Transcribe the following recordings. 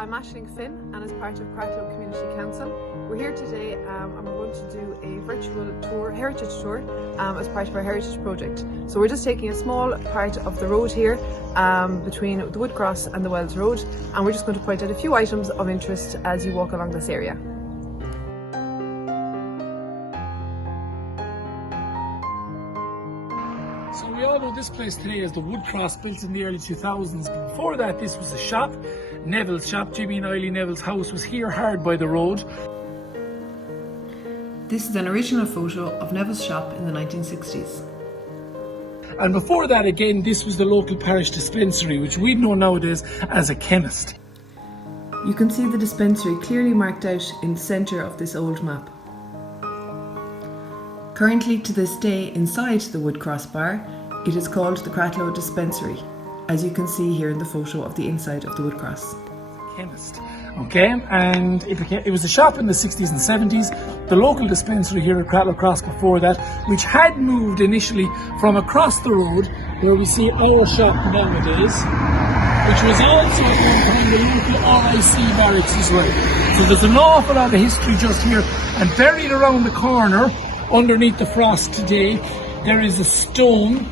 I'm Aisling Finn, and as part of Cratloe Community Council, we're here today and we're going to do a virtual tour, heritage tour, as part of our heritage project. So we're just taking a small part of the road here between the Woodcross and the Wells Road, and we're just going to point out a few items of interest as you walk along this area. So we all know this place today as the Woodcross, built in the early 2000s. But before that, this was a shop, Neville's shop. Jimmy and Eileen Neville's house was here hard by the road. This is an original photo of Neville's shop in the 1960s. And before that, again, this was the local parish dispensary, which we know nowadays as a chemist. You can see the dispensary clearly marked out in the centre of this old map. Currently, to this day, inside the Woodcross bar, it is called the Cratloe dispensary, as you can see here in the photo of the inside of the Woodcross. Chemist. Okay, and it was a shop in the 60s and 70s. The local dispensary here at Cratloe Cross before that, which had moved initially from across the road, where we see our shop nowadays, which was also at one time the local RIC barracks as well. So there's an awful lot of history just here, and buried around the corner, underneath the frost today, there is a stone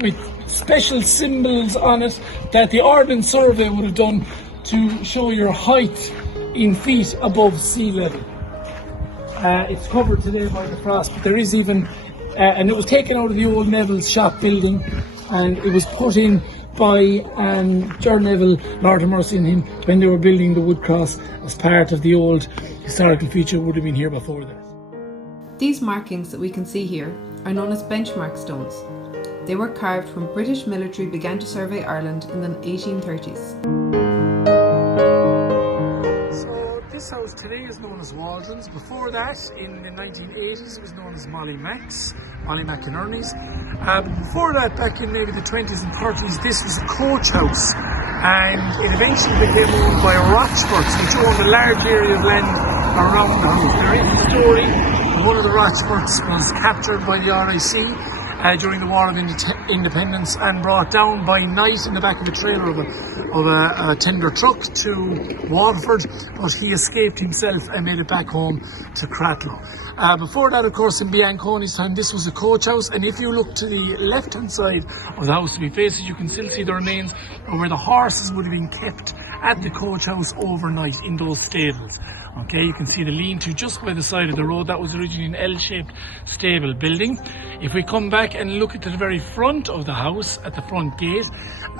with special symbols on it that the Ordnance Survey would have done to show your height in feet above sea level. It's covered today by the frost, but there is even, and it was taken out of the old Neville's shop building, and it was put in by John Neville, Lord of Mercy, and him when they were building the Woodcross as part of the old historical feature. Would have been here before that. These markings that we can see here are known as benchmark stones. They were carved when British military began to survey Ireland in the 1830s. So this house today is known as Waldron's. Before that, in the 1980s, it was known as Molly McInerney's. Before that, back in maybe the 20s and 30s, this was a coach house, and it eventually became owned by Rochfords, which owned a large area of land around the house. There is a story. One of the Rochfords was captured by the RIC during the War of Independence and brought down by night in the back of a trailer of a tender truck to Waterford, but he escaped himself and made it back home to Cratloe. Before that, of course, in Bianconi's time, this was a coach house, and if you look to the left-hand side of the house to be faced, you can still see the remains of where the horses would have been kept at the coach house overnight in those stables. Okay, you can see the lean-to just by the side of the road. That was originally an L-shaped stable building. If we come back and look at the very front of the house, at the front gate,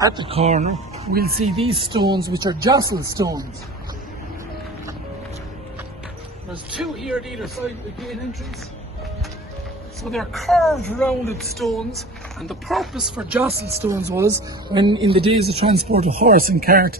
at the corner, we'll see these stones, which are jostle stones. There's two here at either side of the gate entrance. So they're curved, rounded stones, and the purpose for jostle stones was, when in the days of transport of horse and cart,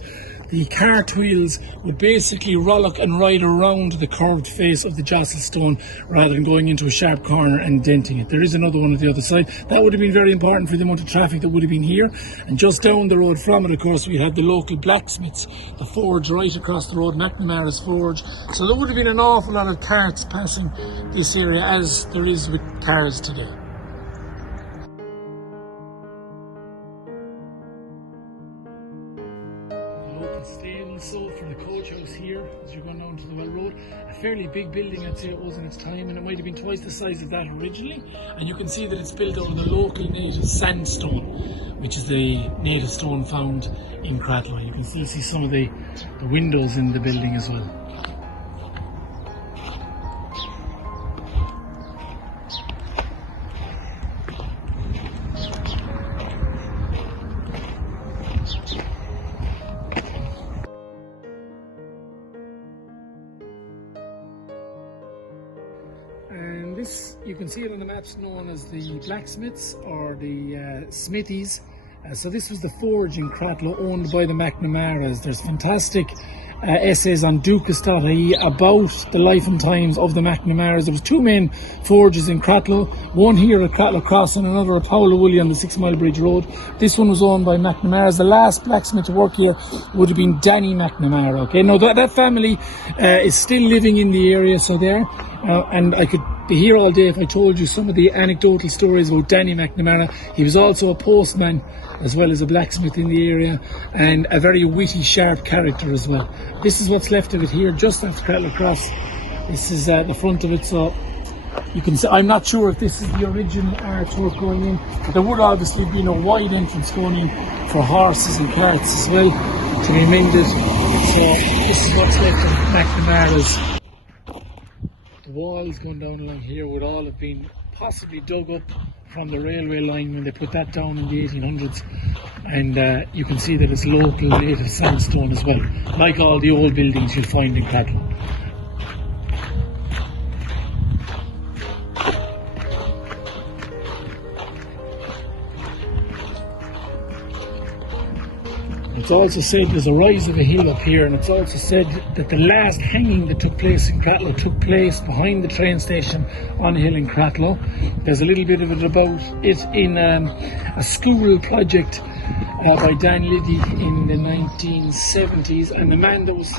the cart wheels would basically rollock and ride around the curved face of the jostle stone rather than going into a sharp corner and denting it. There is another one at the other side. That would have been very important for the amount of traffic that would have been here. And just down the road from it, of course, we had the local blacksmiths, the forge right across the road, McNamara's forge. So there would have been an awful lot of carts passing this area, as there is with cars today. Stables sold for the coach house here as you're going down to the Well Road. A fairly big building, I'd say it was in its time, and it might have been twice the size of that originally. And you can see that it's built out of the local native sandstone, which is the native stone found in Cratloe. You can still see some of the windows in the building as well. And this, you can see it on the maps, known as the blacksmiths or the smithies. So this was the forge in Cratloe, owned by the McNamaras. There's fantastic essays on Ducas.ie about the life and times of the McNamaras. There was two main forges in Cratloe, one here at Cratloe Cross and another at Powlawully on the 6 Mile Bridge Road. This one was owned by McNamaras. The last blacksmith to work here would have been Danny McNamara. Okay, now that family is still living in the area, so there. And I could be here all day if I told you some of the anecdotal stories about Danny McNamara. He was also a postman as well as a blacksmith in the area, and a very witty, sharp character as well. This is what's left of it here, just after Cratloe Cross. This is the front of it, so you can see. I'm not sure if this is the original artwork going in, but there would obviously be a wide entrance going in for horses and carts as well to be mended. So this is what's left of McNamara's. The walls going down along here would all have been possibly dug up from the railway line when they put that down in the 1800s, and you can see that it's local native sandstone as well, like all the old buildings you'll find in Cratloe. It's also said there's a rise of a hill up here, and it's also said that the last hanging that took place in Cratloe took place behind the train station on a hill in Cratloe. There's a little bit of it about it in a school project by Dan Liddy in the 1970s, and the man that was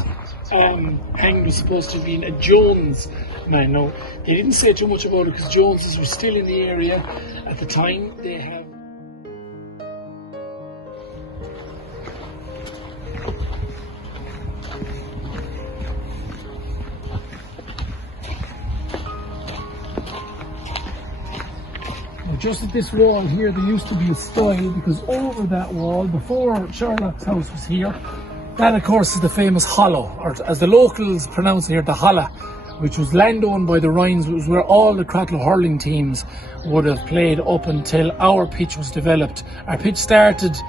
hanged was supposed to have been a Jones man. Now, they didn't say too much about it because Joneses were still in the area at the time. They have just at this wall here, there used to be a stile, because over that wall, before Sherlock's house was here, that of course is the famous hollow, or as the locals pronounce it here, the holla, which was land owned by the Ryans. It was where all the Cratloe hurling teams would have played up until our pitch was developed. Our pitch was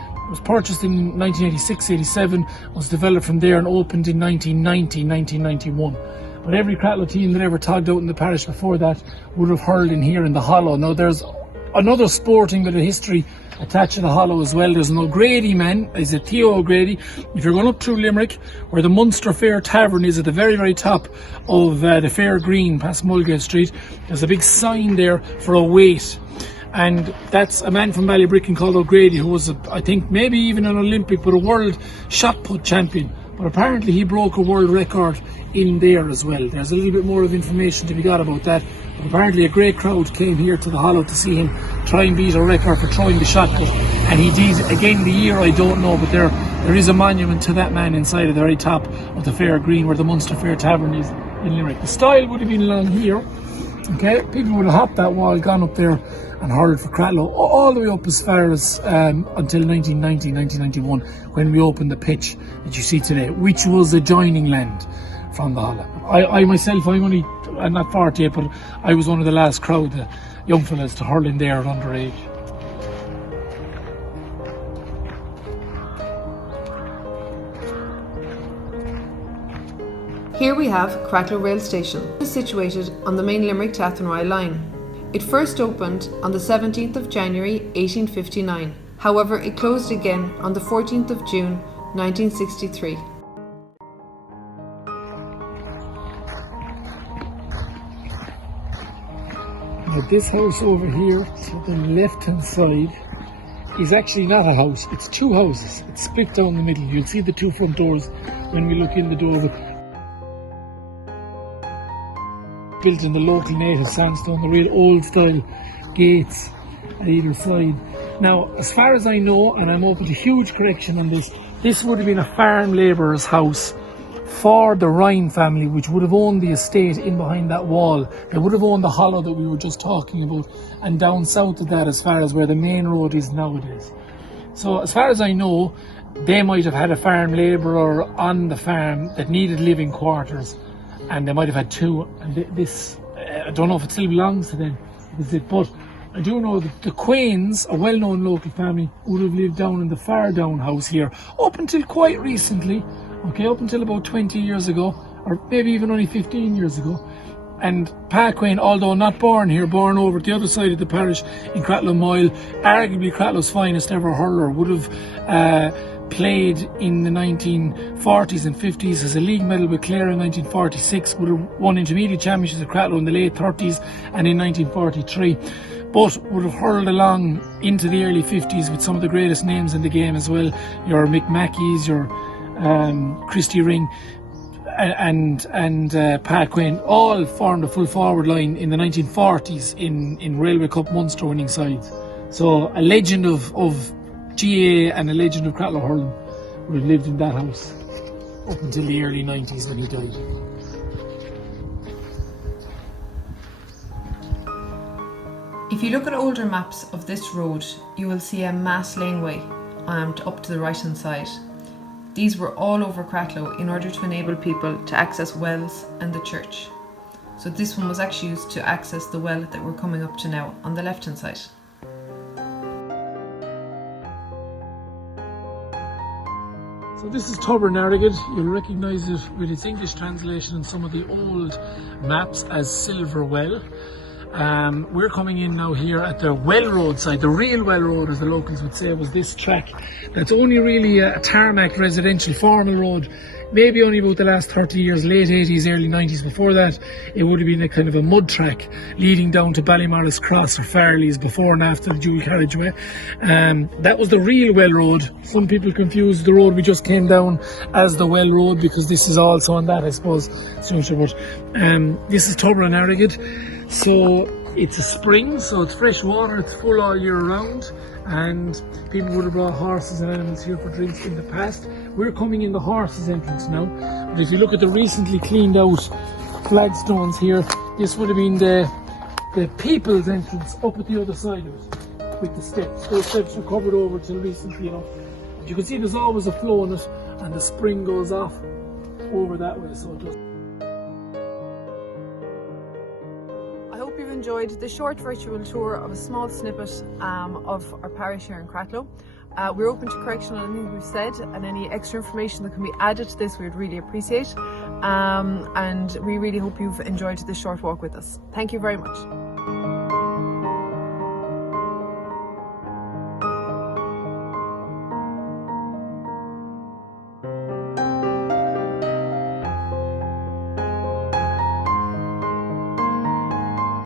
purchased in 1986-87, was developed from there and opened in 1990-1991. But every Cratloe team that ever togged out in the parish before that would have hurled in here in the hollow. Now there's another sporting bit of history attached to the hollow as well. There's an O'Grady man, is it Theo O'Grady? If you're going up through Limerick, where the Munster Fair Tavern is at the very, very top of the Fair Green past Mulgate Street, there's a big sign there for a weight. And that's a man from Ballybricken called O'Grady, who was, I think, maybe even an Olympic, but a world shot put champion. But apparently he broke a world record in there as well. There's a little bit more of information to be got about that. But apparently a great crowd came here to the hollow to see him try and beat a record for throwing the shot put. And he did. Again, the year I don't know, but there is a monument to that man inside at the very top of the Fair Green, where the Munster Fair Tavern is in Limerick. The stile would have been along here. Okay, people would have hopped that wall, gone up there and hurled for Cratloe all the way up as far as until 1990, 1991, when we opened the pitch that you see today, which was adjoining land from the hollow. I myself, I'm not 40 yet, but I was one of the last crowd, the young fellas, to hurl in there at underage. Here we have Cratloe Rail Station. It is situated on the main Limerick to Athenry line. It first opened on the 17th of January 1859. However, it closed again on the 14th of June 1963. Now this house over here to the left hand side is actually not a house, it's two houses. It's split down the middle. You'll see the two front doors when we look in the door of it. Built in the local native sandstone, the real old style gates at either side. Now, as far as I know, and I'm open to huge correction on this would have been a farm labourer's house for the Ryan family, which would have owned the estate in behind that wall. They would have owned the hollow that we were just talking about, and down south of that, as far as where the main road is nowadays. So as far as I know, they might have had a farm labourer on the farm that needed living quarters, and they might have had two, and this, I don't know if it still belongs to them, but I do know that the Quains, a well-known local family, would have lived down in the far down house here up until quite recently, okay, up until about 20 years ago, or maybe even only 15 years ago. And Pa Quain, although not born here, born over at the other side of the parish in Cratloe Moyle, arguably Cratloe's finest ever hurler, would have played in the 1940s and 50s as a league medal with Clare in 1946, would have won intermediate championships at Cratloe in the late 30s and in 1943, but would have hurled along into the early 50s with some of the greatest names in the game as well, your Mick Mackey's, your Christy Ring and Pat Quain, all formed a full forward line in the 1940s in Railway Cup Munster winning sides. So a legend of GA and a legend of Cratloe hurling would have lived in that house up until the early 90s when he died. If you look at older maps of this road, you will see a mass laneway up to the right hand side. These were all over Cratloe in order to enable people to access wells and the church. So this one was actually used to access the well that we're coming up to now on the left hand side. So this is Tubernarrigid. You'll recognise it with its English translation and some of the old maps as Silver Well. We're coming in now here at the well road side. The real well road, as the locals would say, was this track. That's only really a tarmac residential formal road. Maybe only about the last 30 years, late 80s, early 90s. Before that, it would have been a kind of a mud track leading down to Ballymorris Cross or Farley's before and after the dual carriageway. That was the real well road. Some people confuse the road we just came down as the well road because this is also on that, I suppose. But this is Tubernarrigid. So it's a spring, so it's fresh water, it's full all year round, and people would have brought horses and animals here for drinks in the past. We're coming in the horses entrance now, but if you look at the recently cleaned out flagstones here, this would have been the people's entrance up at the other side of it with the steps. Those steps were covered over till recently, you know. But you can see there's always a flow in it, and the spring goes off over that way, so it does. I hope you've enjoyed the short virtual tour of a small snippet of our parish here in Cratloe. We're open to correction on anything we've said, and any extra information that can be added to this we would really appreciate. And we really hope you've enjoyed this short walk with us. Thank you very much.